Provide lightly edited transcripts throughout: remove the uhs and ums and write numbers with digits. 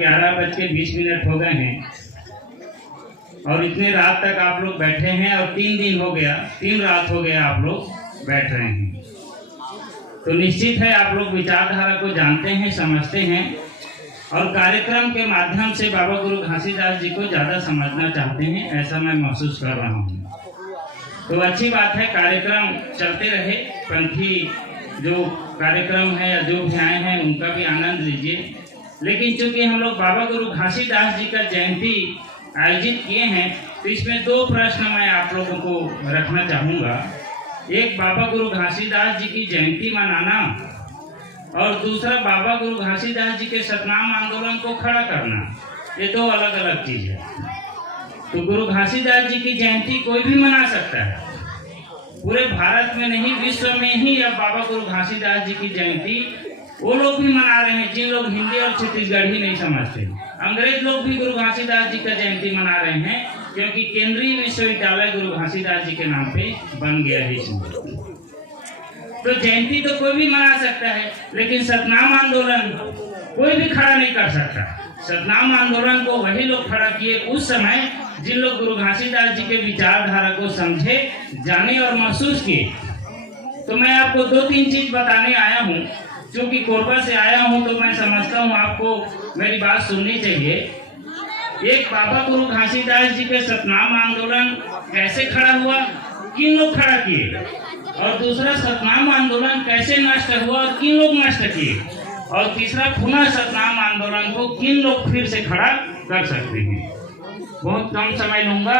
11:20 हो गए हैं और इतने रात तक आप लोग बैठे हैं और 3 दिन हो गया, 3 रात हो गया आप लोग बैठ रहे हैं। तो निश्चित है आप लोग विचारधारा को जानते हैं, समझते हैं और कार्यक्रम के माध्यम से बाबा गुरु घासीदास जी को ज़्यादा समझना चाहते हैं, ऐसा मैं महसूस कर रहा हूँ। तो अच्छी बात है, कार्यक्रम चलते रहे। पंथी जो कार्यक्रम है या जो भी आए हैं उनका भी आनंद लीजिए। लेकिन चूंकि हम लोग बाबा गुरु घासीदास जी का जयंती आयोजित किए हैं तो इसमें 2 प्रश्न मैं आप लोगों को रखना चाहूँगा। एक, बाबा गुरु घासीदास जी की जयंती मनाना और दूसरा बाबा गुरु घासीदास जी के सतनाम आंदोलन को खड़ा करना। ये 2 अलग अलग चीज है। तो गुरु घासीदास जी की जयंती कोई भी मना सकता है, पूरे भारत में नहीं विश्व में ही अब बाबा गुरु घासीदास जी की जयंती वो लोग भी मना रहे हैं जिन लोग हिंदी और छत्तीसगढ़ी नहीं समझते। अंग्रेज लोग भी गुरु घासीदास जी का जयंती मना रहे हैं क्योंकि केंद्रीय विश्वविद्यालय गुरु घासीदास जी के नाम पे बन गया है इसमें। तो जयंती तो कोई भी मना सकता है, लेकिन सतनाम आंदोलन कोई भी खड़ा नहीं कर सकता। सतनाम आंदोलन को वही लोग खड़ा किए उस समय जिन लोग गुरु घासीदास जी के विचारधारा को समझे, जाने और महसूस किए। तो मैं आपको 2-3 चीज बताने आया हूँ। क्योंकि कोरबा से आया हूँ तो मैं समझता हूँ आपको मेरी बात सुननी चाहिए। एक, बाबा गुरु घासीदास जी के सतनाम आंदोलन कैसे खड़ा हुआ, किन लोग खड़ा किए, और दूसरा, सतनाम आंदोलन कैसे नष्ट हुआ और किन लोग नष्ट किए, और तीसरा, पुनः सतनाम आंदोलन को किन लोग फिर से खड़ा कर सकते हैं। बहुत कम समय लूंगा।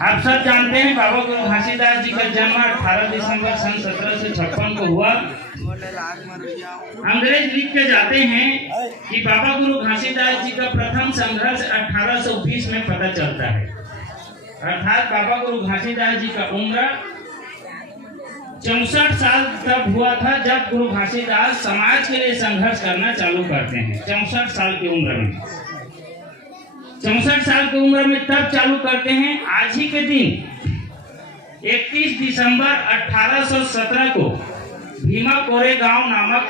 आप सब जानते हैं बाबा गुरु घासीदास जी का जन्म 18 दिसंबर सन 1756 को हुआ। अंग्रेज लिख के जाते हैं कि बाबा गुरु घासीदास जी का प्रथम संघर्ष 1820 में पता चलता है। अर्थात बाबा गुरु घासीदास जी का उम्र 64 साल तब हुआ था जब गुरु घासीदास समाज के लिए संघर्ष करना चालू करते हैं। 64 साल की उम्र में, 64 साल की उम्र में तब चालू करते हैं। आज ही के दिन 31 दिसंबर 1817 को भीमा कोरेगांव नामक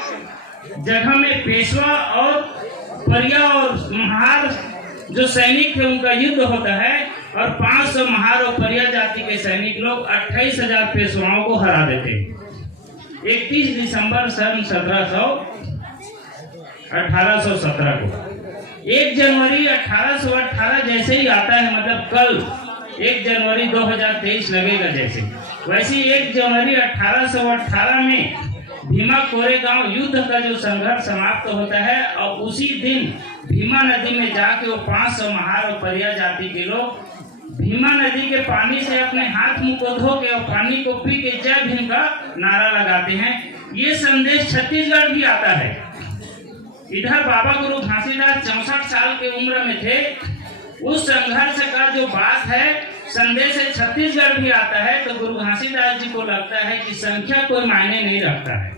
जगह में पेशवा और परिया और महार जो सैनिक थे उनका युद्ध होता है और 500 महार और परिया जाति के सैनिक लोग 28,000 पेशवाओं को हरा देते हैं। 31 दिसंबर सन 1817 को 1 जनवरी 1818 जैसे ही आता है, मतलब कल 1 जनवरी 2023 लगेगा जैसे, वैसे 1 जनवरी 1818 में भीमा कोरेगांव युद्ध का जो संघर्ष समाप्त होता है और उसी दिन भीमा नदी में जाके वो 500 महार और परिया जाति के लोग भीमा नदी के पानी से अपने हाथ मुंह को धो के और पानी को पी के जय भीम का नारा लगाते हैं। ये संदेश छत्तीसगढ़ भी आता है। इधर बाबा गुरु घासीदास 64 साल की उम्र में थे। उस संघर्ष का जो बात है, संदेश छत्तीसगढ़ भी आता है। तो गुरु घासीदास जी को लगता है कि संख्या कोई मायने नहीं रखता है,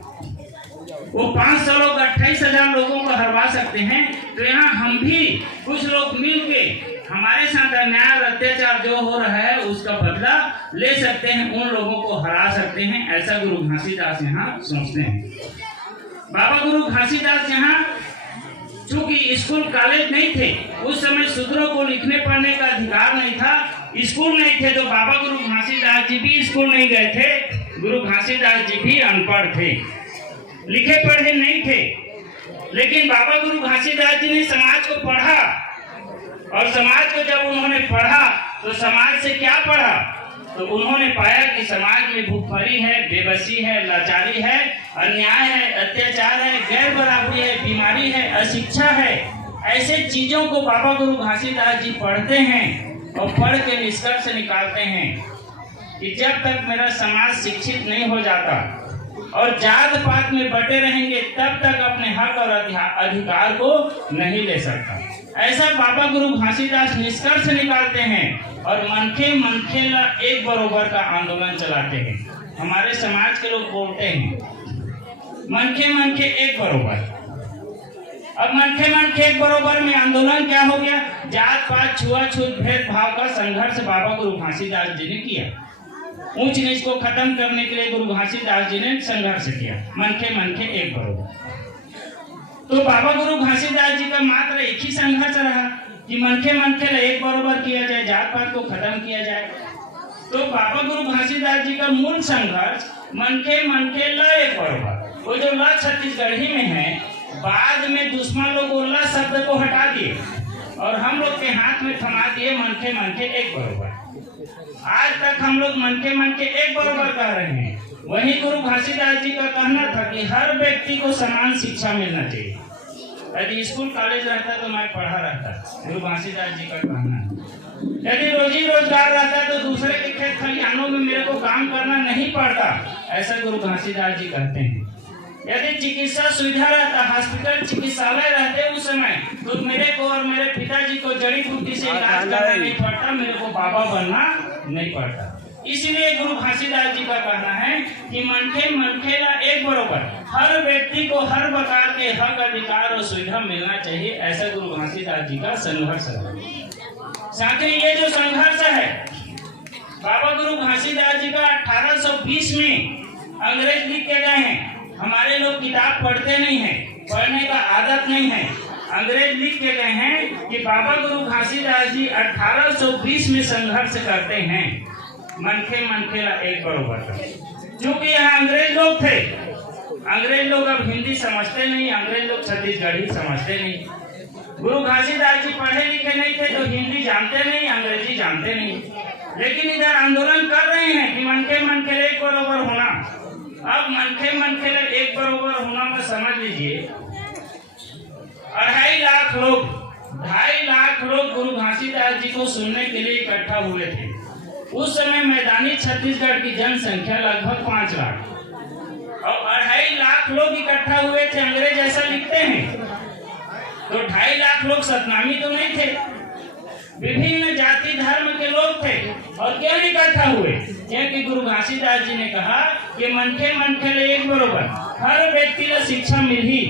वो 500 लोग 28,000 लोगों को हरवा सकते हैं। तो यहाँ हम भी कुछ लोग मिलके हमारे साथ अन्याय और अत्याचार जो हो रहा है उसका बदला ले सकते हैं, उन लोगों को हरा सकते हैं। ऐसा गुरु घासीदास यहाँ सोचते हैं। बाबा गुरु घासीदास यहाँ चूंकि स्कूल कॉलेज नहीं थे, उस समय शूद्रों को लिखने पढ़ने का अधिकार नहीं था, स्कूल नहीं थे, तो बाबा गुरु घासीदास जी भी स्कूल नहीं गए थे। गुरु घासीदास जी भी अनपढ़ थे, लिखे पढ़े नहीं थे। लेकिन बाबा गुरु घासीदास जी ने समाज को पढ़ा और समाज को जब उन्होंने पढ़ा तो समाज से क्या पढ़ा, तो उन्होंने पाया कि समाज में भूखमरी है, बेबसी है, लाचारी है, अन्याय है, अत्याचार है, गैर बराबरी है, बीमारी है, अशिक्षा है। ऐसे चीजों को बाबा गुरु घासीदास जी पढ़ते हैं और पढ़ के निष्कर्ष निकालते हैं कि जब तक मेरा समाज शिक्षित नहीं हो जाता और जात पात में बटे रहेंगे तब तक अपने हक और अधिकार को नहीं ले सकता। ऐसा बाबा गुरु घासीदास निष्कर्ष निकालते हैं और मनखे मनखे ला एक बरोबर का आंदोलन चलाते हैं। हमारे समाज के लोग बोलते हैं मनखे मनखे एक बरोबर। अब मनखे मनखे एक बरोबर में आंदोलन क्या हो गया? जात पात छुआछूत भेदभाव का संघर्ष बाबा गुरु घासीदास जी ने किया। ऊंच नीच को खत्म करने के लिए गुरु घासीदास जी ने संघर्ष किया। मनखे मनखे एक बरोबर। तो बाबा गुरु घासीदास जी का मात्र एक ही संघर्ष रहा कि मनखे मनखे एक बरोबर किया जाए, जात पात को खत्म किया जाए। तो बाबा गुरु घासीदास जी का मूल संघर्ष मनखे मनखे ल एक बरोबर, वो जो ल छत्तीसगढ़ी में है, बाद में दुश्मन लोग वो ल शब्द को हटा दिए और हम लोग के हाथ में थमा दिए मनखे मनखे एक बरोबर। आज तक हम लोग मनखे मनखे एक बरोबर कह रहे हैं। वही गुरु घासीदास जी का कहना था कि हर व्यक्ति को समान शिक्षा मिलना चाहिए। यदि स्कूल कॉलेज रहता तो मैं पढ़ा रहता, गुरु घासीदास जी का कहना है। यदि रोजी रोजगार रहता तो दूसरे के खेत खलिहानों में मेरे को काम करना नहीं पड़ता, ऐसा गुरु घासीदास जी कहते हैं। यदि चिकित्सा सुविधा रहता, हॉस्पिटल चिकित्सालय रहते उस समय, तो मेरे को और मेरे पिताजी को जड़ी बूटी से इलाज करना नहीं पड़ता, मेरे को बाबा बनना नहीं पड़ता। इसलिए गुरु घासीदास जी का कहना है कि मनखे मनखे ला एक बरोबर, हर व्यक्ति को हर प्रकार के हक अधिकार और सुविधा मिलना चाहिए, ऐसा गुरु घासीदास जी का संघर्ष है। साथ ही ये जो संघर्ष है बाबा गुरु घासीदास जी का 1820 में अंग्रेज लिख के गए हैं। हमारे लोग किताब पढ़ते नहीं है, पढ़ने का आदत नहीं है। अंग्रेज लिख के गए हैं कि बाबा गुरु घासीदास जी 1820 में संघर्ष करते हैं मनखे मनखे ला एक बरोबर। क्योंकि यहाँ अंग्रेज लोग थे, अंग्रेज लोग अब हिंदी समझते नहीं, अंग्रेज लोग छत्तीसगढ़ी समझते नहीं। गुरु घासीदास जी पढ़े लिखे नहीं थे तो हिंदी जानते नहीं, अंग्रेजी जानते नहीं, लेकिन इधर आंदोलन कर रहे हैं कि मनखे मनखे एक बरोबर होना। अब मनखे मनखे एक बरोबर होना में समझ लीजिए 2.5 लाख लोग, 2.5 लाख लोग गुरु घासीदास जी को सुनने के लिए इकट्ठा हुए थे। उस समय मैदानी छत्तीसगढ़ की जनसंख्या लगभग 5 लाख और 2.5 लाख लोग इकट्ठा हुए थे। अंग्रेज ऐसा लिखते हैं तो 2.5 लाख लोग सतनामी तो नहीं थे, विभिन्न जाति धर्म के लोग थे। और क्यों इकट्ठा हुए? क्योंकि गुरु घासीदास जी ने कहा कि मनखे मनखे एक बरोबर, हर व्यक्ति को शिक्षा मिली,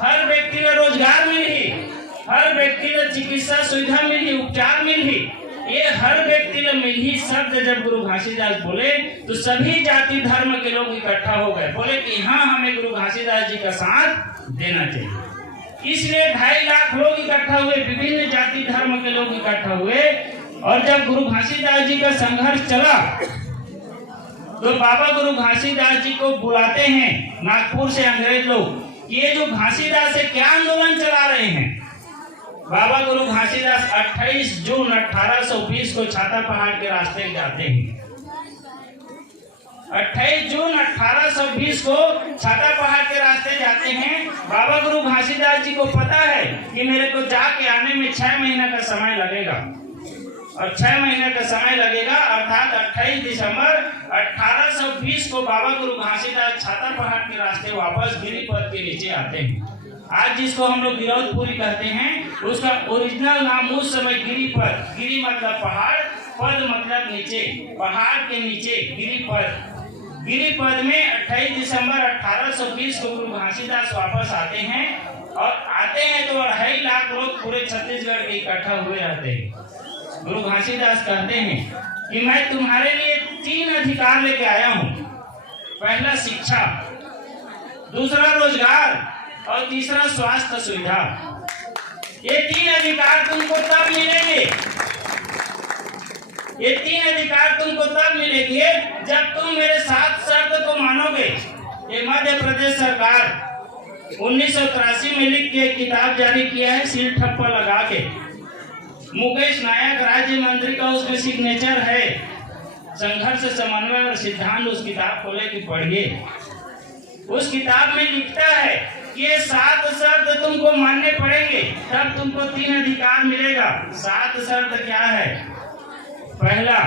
हर व्यक्ति को रोजगार मिली, हर व्यक्ति को चिकित्सा सुविधा मिली, उपचार मिली। ये हर व्यक्ति को मिली शब्द जब गुरु घासीदास बोले तो सभी जाति धर्म के लोग इकट्ठा हो गए, बोले कि हाँ हमें गुरु घासीदास जी का साथ देना चाहिए। इसलिए 2.5 लाख लोग इकट्ठा हुए, विभिन्न जाति धर्म के लोग इकट्ठा हुए। और जब गुरु घासीदास जी का संघर्ष चला तो बाबा गुरु घासीदास जी को बुलाते हैं नागपुर से अंग्रेज लोग। ये जो घासीदास से क्या आंदोलन चला रहे हैं? बाबा गुरु घासीदास 28 जून 1820 को छाता पहाड़ के रास्ते जाते हैं। 28 जून 1820 को छाता पहाड़ के रास्ते जाते हैं। बाबा गुरु घासीदास जी को पता है कि मेरे को जाके आने में 6 महीना का समय लगेगा और 6 महीने का समय लगेगा, अर्थात 28 दिसंबर 1820 को बाबा गुरु घासीदास छाता पहाड़ के रास्ते वापस गिरिपथ के नीचे आते हैं। आज जिसको हम लोग गिरौदपुरी कहते हैं, उसका ओरिजिनल नाम उस समय गिरिपथ, गिरी मतलब पहाड़, पद मतलब नीचे, पहाड़ के नीचे गिरिपथ। गिरिपथ में 28 दिसंबर 1820 को गुरु घासीदास वापस आते हैं और आते हैं तो 2.5 लाख लोग पूरे छत्तीसगढ़ के इकट्ठा हुए रहते हैं। गुरु घासीदास कहते हैं कि मैं तुम्हारे लिए 3 अधिकार लेके आया हूँ। पहला शिक्षा, दूसरा रोजगार और तीसरा स्वास्थ्य सुविधा। ये 3 अधिकार तुमको तब मिलेंगे, ये 3 अधिकार तुमको तब मिलेंगे जब तुम मेरे 7 शर्त को मानोगे। ये मध्य प्रदेश सरकार 1983 में लिख के किताब जारी किया है, सील ठप्पा लगा के। मुकेश नायक राज्य मंत्री का उसमें सिग्नेचर है। संघर्ष समन्वय और सिद्धांत उस किताब को लेके पढ़िए। उस किताब में लिखता है कि ये 7 शर्त तुमको मानने पड़ेंगे तब तुमको 3 अधिकार मिलेगा। 7 शर्त क्या है? पहला,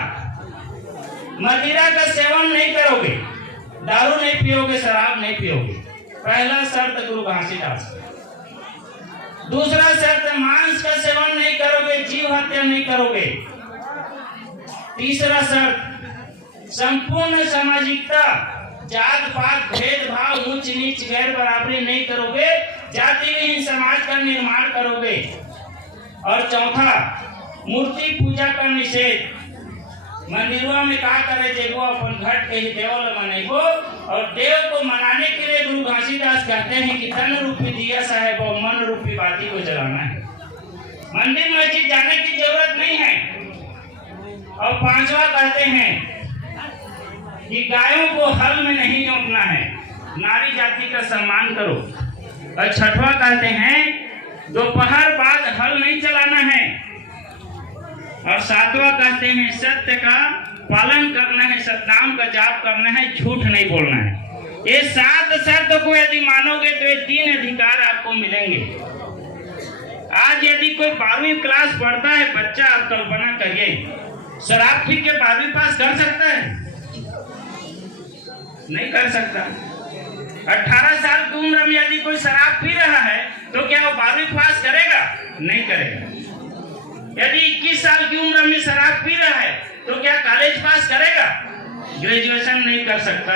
मदिरा का सेवन नहीं करोगे, दारू नहीं पियोगे, शराब नहीं पियोगे। पहला शर्त गुरु घासीदास। दूसरा शर्त, मांस का सेवन नहीं करोगे, जीव हत्या नहीं करोगे। तीसरा शर्त, संपूर्ण सामाजिकता, जात पात भेदभाव उच्च नीच गैर बराबरी नहीं करोगे, जाति विहीन समाज का निर्माण करोगे। और चौथा, मूर्ति पूजा का निषेध। मंदिरों में का करे जेबो अपन घट के ही देवल मनेबो और देव को मनाने के लिए गुरु घासीदास कहते हैं कि धन रूपी दिया साहेब और मन रूपी बाती को जलाना है। मंदिर मस्जिद जाने की जरूरत नहीं है। और पांचवा कहते हैं कि गायों को हल में नहीं जोतना है, नारी जाति का सम्मान करो। और छठवा कहते हैं दोपहर बाद हल नहीं चलाना है। और सातवां कहते हैं सत्य का पालन करना है, सतनाम का जाप करना है, झूठ नहीं बोलना है। ये 7 शर्तों को यदि मानोगे तो ये 3 अधिकार आपको मिलेंगे। आज यदि कोई 12वीं क्लास पढ़ता है बच्चा, आप कल्पना करिए शराब पी के 12वीं पास कर सकता है? नहीं कर सकता। 18 साल की उम्र में यदि कोई शराब पी रहा है तो क्या वो 12वीं पास करेगा? नहीं करेगा। यदि 21 साल की उम्र में शराब पी रहा है तो क्या कॉलेज पास करेगा? ग्रेजुएशन नहीं कर सकता।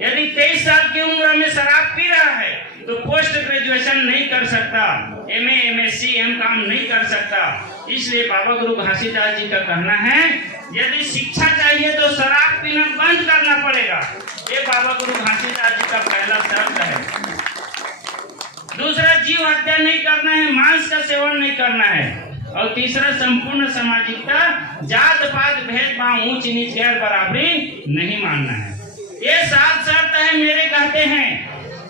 यदि 23 साल की उम्र में शराब पी रहा है तो पोस्ट ग्रेजुएशन नहीं कर सकता, MA, MSc, M.Com नहीं कर सकता। इसलिए बाबा गुरु घासीदास जी का कहना है यदि शिक्षा चाहिए तो शराब पीना बंद करना पड़ेगा। ये बाबा गुरु घासीदास जी का पहला शर्त है। दूसरा, जीव हत्या नहीं करना है, मांस का सेवन नहीं करना है। और तीसरा, संपूर्ण सामाजिकता, जात पात भेदभाव, ऊंच नीच गैर बराबरी नहीं मानना है। ये 7 शर्त है। मेरे कहते हैं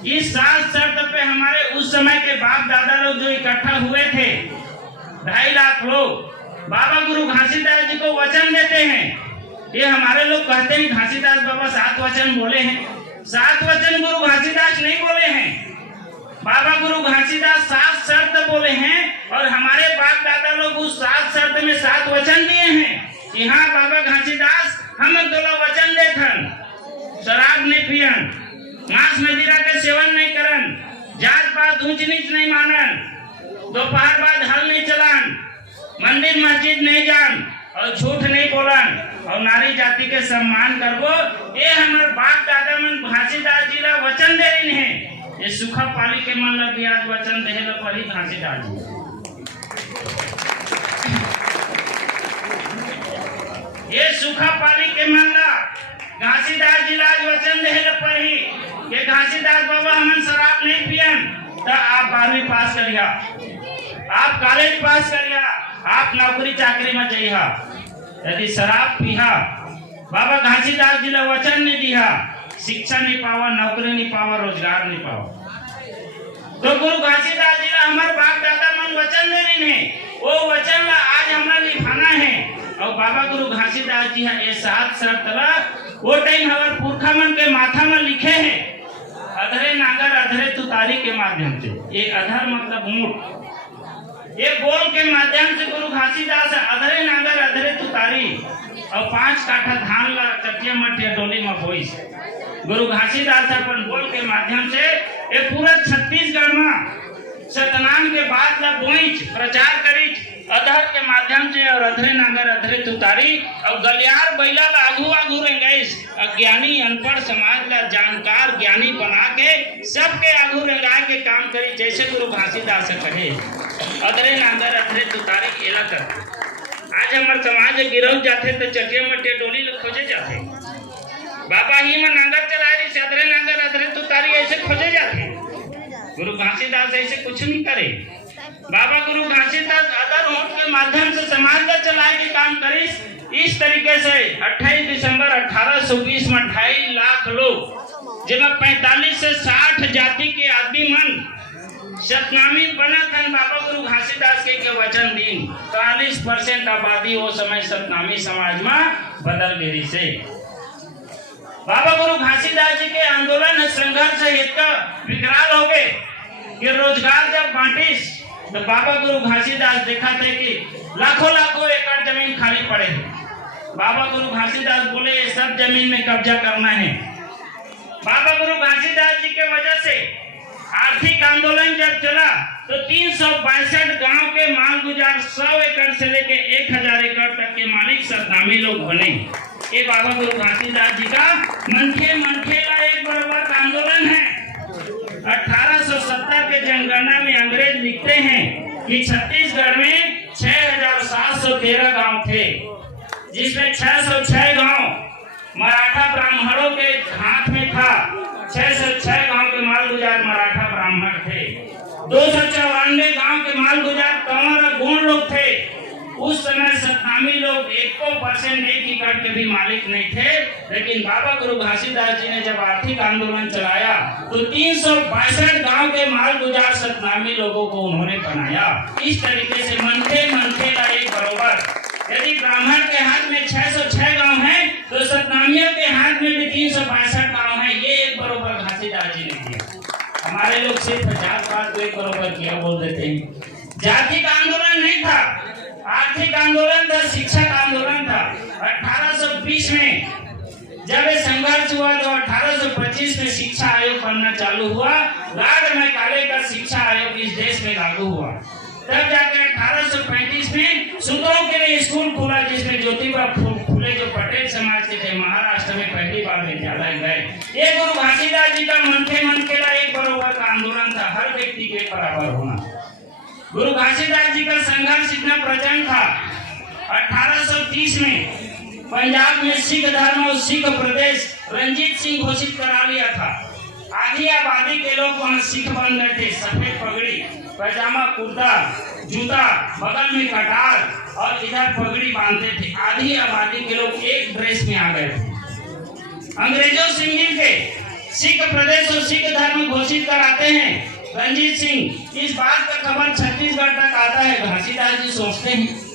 इस 7 शर्त पे हमारे उस समय के बाप दादा लोग जो इकट्ठा हुए थे 2.5 लाख लोग, बाबा गुरु घासीदास जी को वचन देते हैं। ये हमारे लोग कहते हैं घासीदास बाबा 7 वचन बोले हैं। 7 वचन गुरु घासीदास नहीं बोले हैं, बाबा गुरु घासीदास 7 शर्त बोले हैं। और हमारे बाप दादा लोग उस 7 शर्त में 7 वचन दिए हैं कि हाँ बाबा घासीदास हम दोनों वचन देथन, शराब नहीं पियन, मांस मदिरा के सेवन नहीं करन, जात पात ऊंच नीच नहीं मानन, दोपहर बाद हल नहीं चलान, मंदिर मस्जिद नहीं जान और झूठ नहीं बोलन और नारी जाति के सम्मान करबो। ये हमारे बाप दादा मन घासीदास जी ला वचन दे रही है। ये सुखा पाली के मन लग आज वचन दे ला पड़ी घासीदास जी। ये सुखा पाली के मन ला घासीदास जी आज वचन दे ला पड़ी कि घासीदास बाबा हमन शराब नहीं पियन तो आप 12वीं पास करिया, आप कॉलेज पास करिया, आप नौकरी चाकरी में जाइया। यदि शराब पिया, बाबा घासीदास जी ला वचन नहीं दिया, शिक्षा नहीं पावा, नौकरी नहीं पावा, रोजगार नहीं पावा। तो गुरु घासीदास जी ला हमारे बाप दादा मन वचन दे रहे हैं, वो वचन ला आज हमरा निभाना है। और बाबा गुरु घासीदास जी ये 7 शर्त ला वो टाइम हमारे पुरखा मन के माथा में लिखे हैं, अधरे नागर अधरे तुतारी के माध्यम से। ये अधर मतलब मूठ, ये बोल के माध्यम से गुरु घासीदास अधरे नागर अधरे तुतारी और 5 काठा धान ला चटिया मटिया डोली में होई। गुरु घासीदास अपन बोल के माध्यम से ये पूरा छत्तीसगढ़ में सतनाम के बाद ला बोईच प्रचार करी अधर के माध्यम से और अधरे नागर अधरे तुतारी और गलियार बैला ला आगू आगू रेंगाइस अज्ञानी अनपढ़ समाज ला जानकार ज्ञानी बना के सबके आगू रेंगाए के काम करी। जैसे गुरु घासीदास कहे अधरे नागर अधरे तुतारी एला कर। आज हमारे समाज गिरव जाते तो चटिया मटिया डोली ला खोजे जाते, बाबा ही में नागर चला रही से अधरे नागर अधरे तुतारी ऐसे खोजे जाते। गुरु घासीदास ऐसे कुछ नहीं करे। बाबा गुरु घासीदास अदर होट के माध्यम से समाज का चलाए के काम करिस। इस तरीके से 28 दिसंबर 1820 में 2.5 लाख लोग जिनमें 45 से 60 जाति के आदमी मन सतनामी बना था। बाबा गुरु घासीदास के वचन दिन 40% आबादी वो समय सतनामी समाज में बदल गई से। बाबा गुरु घासीदास जी के आंदोलन संघर्ष इतना विकराल हो गए कि रोजगार जब बांटिस तो बाबा गुरु घासीदास देखा थे कि लाखों लाखों एकड़ जमीन खाली पड़े हैं। बाबा गुरु घासीदास बोले ये सब जमीन में कब्जा करना है। बाबा गुरु घासीदास जी के वजह से आर्थिक आंदोलन जब चला तो 362 गांव के माल गुजार 100 एकड़ से लेके 1000 एकड़ तक के मालिक सतनामी लोग बने। ये बाबा गुरु घासीदास जी का मनखे का एक बड़ा आंदोलन है। 1870 के जनगणना में अंग्रेज लिखते हैं कि छत्तीसगढ़ में 6713 गांव थे, जिसमें 606 गांव मराठा ब्राह्मणों के हाथ में था। 606 गांव के मालगुजार मराठा ब्राह्मण थे। 294 गांव के मालगुजार कंवर और गोंड लोग थे। उस समय सतनामी लोग 1% एक एकड़ के भी मालिक नहीं थे। लेकिन बाबा गुरु घासीदास जी ने जब आर्थिक आंदोलन चलाया तो 362 गांव के मालगुजार सतनामी लोगों को उन्होंने बनाया। इस तरीके से मनखे मनखे का एक बरोबर। यदि ब्राह्मण के हाथ में 606 गांव है तो सतनामियों के हाथ में भी 362 गांव है। ये एक बरोबर घासीदास जी ने किया। हमारे लोग सिर्फ जात पात को एक बरोबर किया बोल देते हैं। जाति का आंदोलन नहीं था, आर्थिक आंदोलन था, शिक्षा का आंदोलन था। 1820 में जब ये संघर्ष हुआ तो 1825 में शिक्षा आयोग बनना चालू हुआ। लॉर्ड मैकाले का शिक्षा आयोग इस देश में लागू हुआ। तब जाकर 1835 में सूत्रों के लिए स्कूल खुला, जिसमें ज्योतिबा फुले जो पटेल समाज के थे महाराष्ट्र में पहली बार विद्यालय गए। ये गुरु घासीदास जी का मनखे मनखेला एक बरोबर का आंदोलन था, हर व्यक्ति के बराबर होना। गुरु घासीदास जी का संघर्ष इतना प्रचंड था। 1830 में पंजाब में सिख धर्म और सिख प्रदेश रंजीत सिंह घोषित करा लिया था। आधी आबादी के लोग वहाँ सिख बन गए थे। सफेद पगड़ी, पैजामा, कुर्ता, जूता, बगल में कटार और इधर पगड़ी बांधते थे। आधी आबादी के लोग एक ड्रेस में आ गए थे। अंग्रेजों से मिलके सिख प्रदेश और सिख धर्म घोषित कराते हैं। रंजीत सिंह, इस बात का खबर छत्तीसगढ़ तक आता है। घासीदास जी सोचते हैं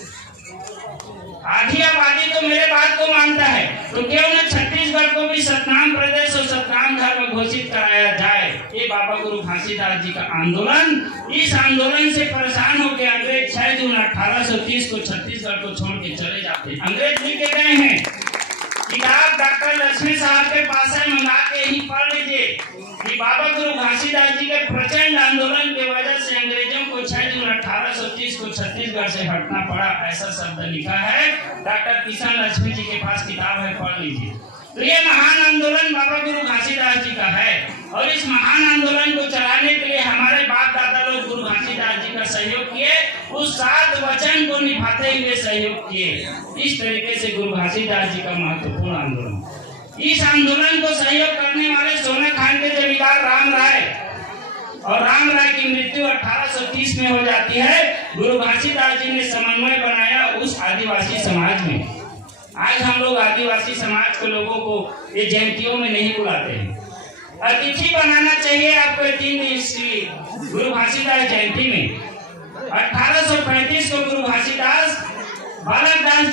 आधी आबादी तो मेरे बात को मानता है, तो क्यों न छत्तीसगढ़ को भी सतनाम प्रदेश और सतनाम धर्म घोषित कराया जाए। ये बाबा गुरु घासीदास जी का आंदोलन। इस आंदोलन से परेशान होकर अंग्रेज 6 जून 1830 को छत्तीसगढ़ को छोड़ के चले जाते हैं। अंग्रेज लिख के गए हैं किताब डॉक्टर लक्ष्मी साहब के पास है, मंगा के ही पढ़ लीजिए कि बाबा गुरु घासीदास जी के प्रचंड आंदोलन की वजह से अंग्रेजों को 6 जून 1830 को छत्तीसगढ़ से हटना पड़ा, ऐसा शब्द लिखा है। डॉक्टर किशन लक्ष्मी जी के पास किताब है, पढ़ लीजिए। तो ये महान आंदोलन बाबा गुरु घासीदास जी का है और इस महान आंदोलन को चलाने के लिए हमारे बाप दादा लोग गुरु घासीदास जी का सहयोग किए, उस 7 वचन को निभाते हुए सहयोग किए। इस तरीके से गुरु घासीदास जी का महत्वपूर्ण आंदोलन। इस आंदोलन को सहयोग करने वाले सोना खान के जमींदार राम राय, और राम राय की मृत्यु 1830 में हो जाती है। गुरु घासीदास जी ने समन्वय बनाया उस आदिवासी समाज में। आज हम लोग आदिवासी समाज के लोगों को ये जयंतियों में नहीं बुलाते हैं। अतिथि बनाना चाहिए आपको 3 दिन की गुरु घासीदास जयंती में। 1835 को गुरु घासीदास बालकदास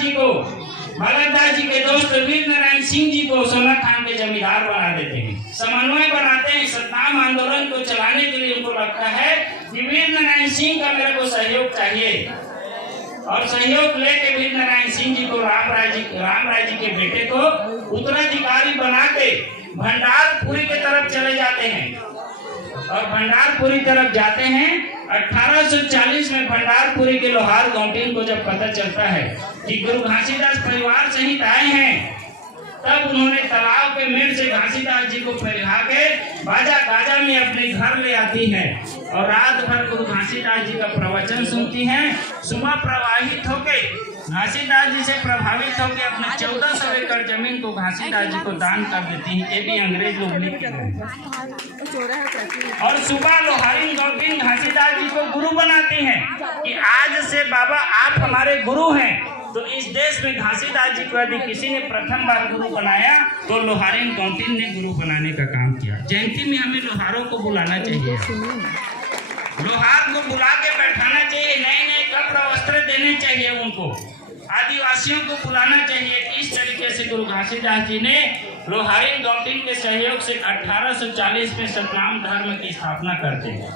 जी के दोस्त वीर नारायण सिंह जी को सोना खान के जमींदार बना देते हैं, समन्वय बनाते हैं। सतनाम आंदोलन को चलाने के लिए उनको लगता है कि वीर नारायण सिंह का मेरे को सहयोग चाहिए, और सहयोग लेके वीर नारायण सिंह जी को राम राय जी के बेटे को उत्तराधिकारी बना के भंडारपुरी की तरफ चले जाते हैं। और भंडारपुरी तरफ जाते हैं 1840 में भंडारपुरी के लोहार गौंटीन को जब पता चलता है कि गुरु घासीदास परिवार सहित आए हैं, तब उन्होंने तालाब के मेड़ से घासीदास जी को परिहा के बाजा गाजा में अपने घर ले आती है और रात भर गुरु घासीदास जी का प्रवचन सुनती हैं। सुबह प्रवाहित होके घासीदास जी से प्रभावित होकर अपने 1400 एकड़ जमीन को घासीदास जी को दान कर देती हैं। ये भी अंग्रेज लोग लिख के गए। और सुबह लोहारिन गौटीन घासीदास जी को गुरु बनाती हैं कि आज से बाबा आप हमारे गुरु हैं। तो इस देश में घासीदास जी को यदि किसी ने प्रथम बार गुरु बनाया तो लोहारिन गौटीन ने गुरु बनाने का काम किया। जयंती में हमें लोहारों को बुलाना चाहिए, लोहार को बुला के बैठाना चाहिए, नए नए कपड़ा वस्त्र देने चाहिए उनको, आदिवासियों को बुलाना चाहिए। इस तरीके से गुरु घासीदास जी ने लोहारिन गौटीन के सहयोग से 1840 में सतनाम धर्म की स्थापना करते हैं।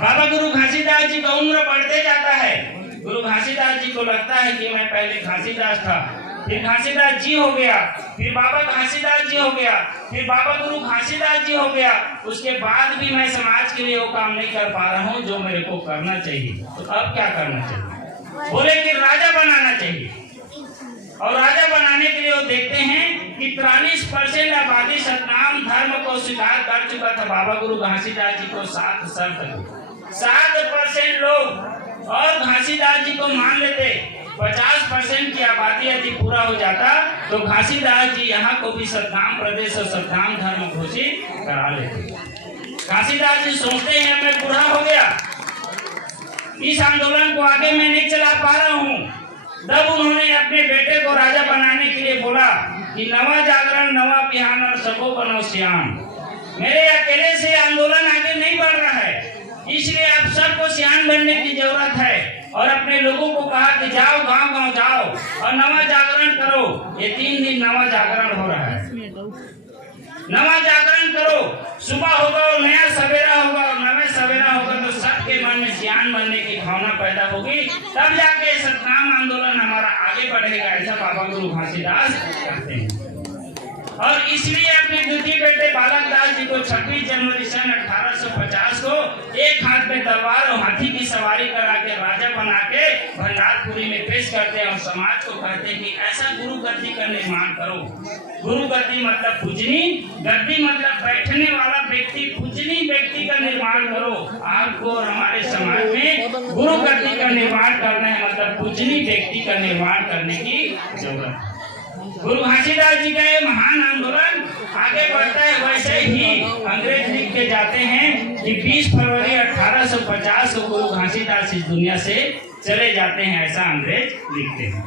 बाबा गुरु घासीदास जी का उम्र बढ़ते जाता है। गुरु घासीदास जी को लगता है कि मैं पहले घासीदास था, फिर घासीदास जी हो गया, फिर बाबा घासीदास जी हो गया, फिर बाबा गुरु घासीदास जी हो गया। उसके बाद भी मैं समाज के लिए वो काम नहीं कर पा रहा हूँ जो मेरे को करना चाहिए। तो अब क्या करना चाहिए? बोले कि राजा बनाना चाहिए। और राजा बनाने के लिए वो देखते हैं कि 43% आबादी सतनाम धर्म को स्वीकार कर चुका था। बाबा गुरु घासीदास जी को 7% लोग और घासीदास जी को मान लेते। 50% की आबादी यदि पूरा हो जाता तो घासीदास जी यहाँ को भी सतनाम प्रदेश और सतनाम धर्म घोषित करा लेते। घासीदास जी सोचते हैं मैं बूढ़ा हो गया, इस आंदोलन को आगे मैं नहीं चला पा रहा हूँ। तब उन्होंने अपने बेटे को राजा बनाने के लिए बोला कि नवा जागरण नवा बिहान और सबो बनो सियान। मेरे अकेले से आंदोलन आगे नहीं बढ़ रहा है, इसलिए आप सबको सियान बनने की जरूरत है। और अपने लोगों को कहा कि जाओ गांव गांव जाओ और नवा जागरण करो। ये 3 दिन नवा जागरण हो रहा है। नवा जागरण करो, सुबह होगा और नया सवेरा होगा और नवे सवेरा होगा तो सबके मन में सियान बनने की भावना पैदा होगी, तब जाके सतनाम आंदोलन हमारा आगे बढ़ेगा। ऐसा बाबा गुरु घासीदास कहते हैं। और इसलिए अपने द्वितीय बेटे बालक दास जी को 26 जनवरी सन 1850 को एक हाथ में तलवार और हाथी की सवारी करा के राजा बना के भंडारपुरी में पेश करते हैं और समाज को कहते हैं कि ऐसा गुरु गद्दी का निर्माण करो। गुरु गद्दी मतलब पूजनी, गद्दी मतलब बैठने वाला व्यक्ति, पूजनी व्यक्ति का निर्माण करो। आपको और हमारे समाज में गुरु गद्दी का निर्माण करना है, मतलब पूजनी व्यक्ति का निर्माण करने की जरूरत है। गुरु घासीदास जी का ये महान आंदोलन आगे बढ़ता है। वैसे ही अंग्रेज लिख के जाते हैं कि 20 फरवरी 1850 को गुरु घासीदास इस दुनिया से चले जाते हैं, ऐसा अंग्रेज लिखते हैं।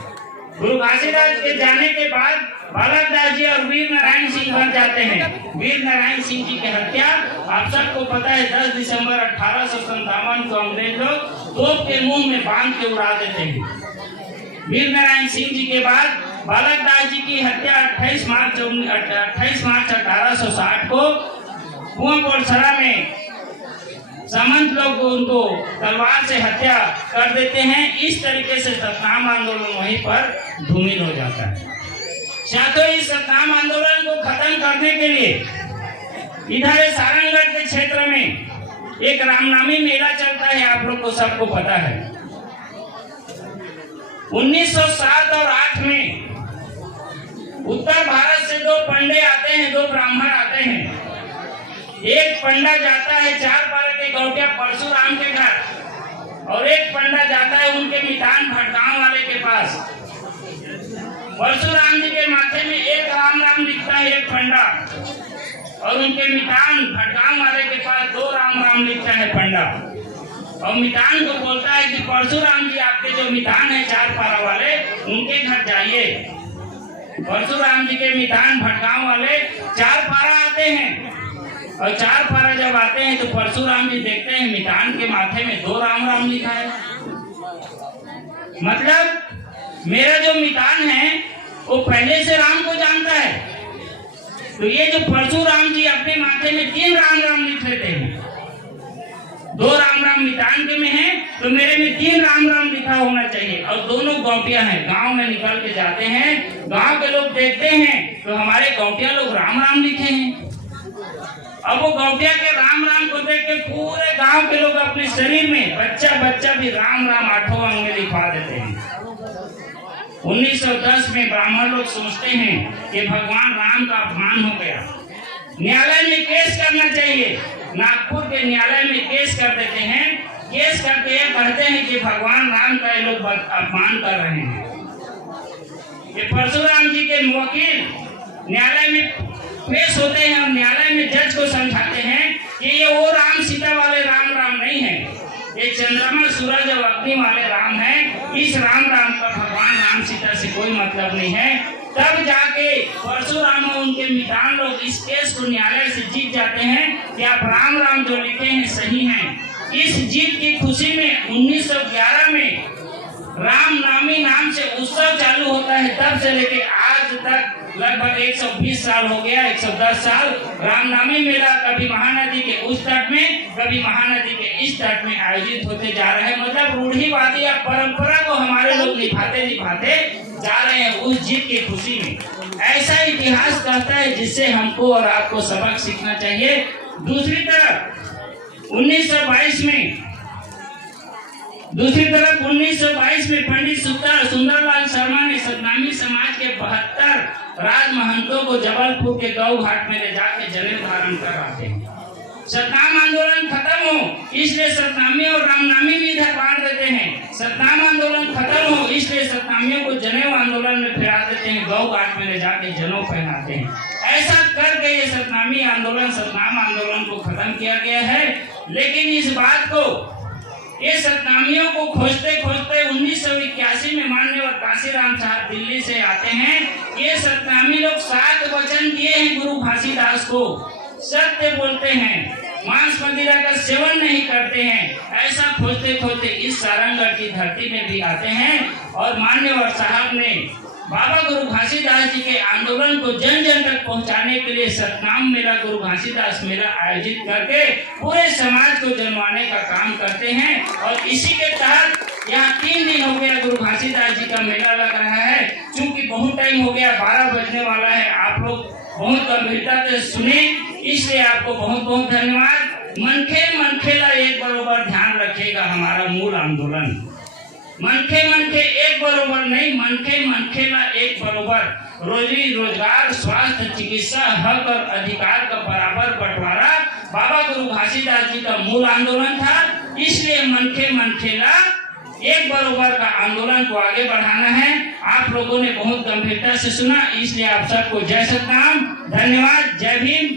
गुरु घासीदास के जाने के बाद बालक दास जी और वीर नारायण सिंह बन जाते हैं। वीर नारायण सिंह जी की हत्या आप सबको पता है 10 दिसंबर 1857 को अंग्रेज लोग तोप के मुंह में बांध के उड़ा देते हैं। वीर नारायण सिंह जी के बाद बालक दास जी की हत्या 28 मार्च 1860 को कुआंकोटसरा में सामंत लोग उनको तलवार से हत्या कर देते हैं। इस तरीके से सतनाम आंदोलन वहीं पर धूमिल हो जाता है। साथों इस सतनाम आंदोलन को खत्म करने के लिए इधर सारंगगढ़ के क्षेत्र में एक रामनामी मेला चलता है, आप लोग को सबको पता है। 1907 और 8 में उत्तर भारत से 2 पंडे आते हैं, 2 ब्राह्मण आते हैं। एक पंडा जाता है 4 पारा के गौटिया परशुराम के घर और एक पंडा जाता है उनके मितान भटगांव वाले के पास। परशुराम जी के माथे में एक राम राम लिखता है एक पंडा और उनके मितान भटगांव वाले के पास 2 राम राम लिखता है पंडा। और मितान को बोलता है कि परशुराम जी आपके जो मितान है 4 पारा वाले उनके घर जाइए। परशुराम जी के मितान भटगांव वाले 4 पारा आते हैं और 4 पारा जब आते हैं तो परशुराम जी देखते हैं मितान के माथे में 2 राम राम लिखा है। मतलब मेरा जो मितान है वो पहले से राम को जानता है, तो ये जो परशुराम जी अपने माथे में 3 राम राम लिख लेते हैं। 2 राम राम मितान के में है तो मेरे में 3 राम राम लिखा होना चाहिए। और दोनों गौटिया हैं, गांव में निकल के जाते हैं, गांव के लोग देखते हैं तो हमारे गौटिया लोग राम राम लिखे हैं। अब वो गौटिया के राम राम को देख के पूरे गांव के लोग अपने शरीर में बच्चा बच्चा भी राम राम 8 अंग में लिखवा देते हैं। 1910 में ब्राह्मण लोग सोचते हैं कि भगवान राम का अपमान हो गया, न्यायालय में केस करना चाहिए। नागपुर के न्यायालय में केस कर देते हैं। केस करके कहते हैं कि भगवान राम का ये लोग अपमान कर रहे हैं। ये परशुराम जी के वकील न्यायालय में पेश होते हैं और न्यायालय में जज को समझाते हैं कि ये वो राम सीता वाले राम राम नहीं है, ये चंद्रमा सूरज और अग्नि वाले राम हैं। इस राम राम का भगवान राम सीता से कोई मतलब नहीं है। तब जाके परशुराम और उनके मितान लोग इस केस को न्यायालय से जीत जाते हैं कि आप राम राम जो लिखे हैं सही हैं। इस जीत की खुशी में 1911 में रामनामी नाम से उत्सव चालू होता है। तब से लेके आज तक लगभग 120 साल हो गया, 110 साल रामनामी मेला कभी महानदी के उस तट में कभी महानदी के इस तट में आयोजित होते जा रहे हैं। मतलब रूढ़िवादी या परंपरा को हमारे लोग निभाते निभाते जा रहे हैं उस जीत की खुशी में। ऐसा इतिहास कहता है जिससे हमको और आपको सबक सीखना चाहिए। दूसरी तरफ 1922 में पंडित सुंदरलाल शर्मा ने सतनामी समाज के 72 राजमहंतों को जबलपुर के गौ घाट में ले जाकर जनेऊ धारण करवाते हैं। सतनाम आंदोलन खत्म हो इसलिए सतनामी और रामनामी भी इधर बांट देते हैं। सतनाम आंदोलन खत्म हो इसलिए लेकिन इस बात को ये सतनामियों को खोजते खोजते 1981 में माननीय काशीराम साहब दिल्ली से आते हैं। ये सतनामी लोग 7 वचन दिए हैं गुरु घासीदास को, सत्य बोलते हैं, मांस मदिरा का सेवन नहीं करते हैं। ऐसा खोजते खोजते इस सारंगगढ़ की धरती में भी आते हैं और मान्यवर साहब ने बाबा गुरु घासीदास जी के आंदोलन को जन जन तक पहुंचाने के लिए सतनाम मेला, गुरु घासीदास मेला आयोजित करके पूरे समाज को जनवाने का काम करते हैं। और इसी के तहत यहाँ 3 दिन हो गया गुरु घासीदास जी का मेला लग रहा है। चूंकि बहुत टाइम हो गया, 12 बजने वाला है, आप लोग बहुत गंभीरता से सुने, इसलिए आपको बहुत बहुत धन्यवाद। मनखेला एक बरोबर ध्यान रखिएगा, हमारा मूल आंदोलन मनखे एक बरोबर नहीं, मनखेला एक बरोबर। रोजी रोजगार, स्वास्थ्य, चिकित्सा, हक और अधिकार का बराबर बंटवारा बाबा गुरु घासीदास जी का मूल आंदोलन था। इसलिए मनखेला एक बरोबर का आंदोलन को आगे बढ़ाना है। आप लोगों ने बहुत गंभीरता से सुना, इसलिए आप सबको जय सतनाम, धन्यवाद, जय भीम।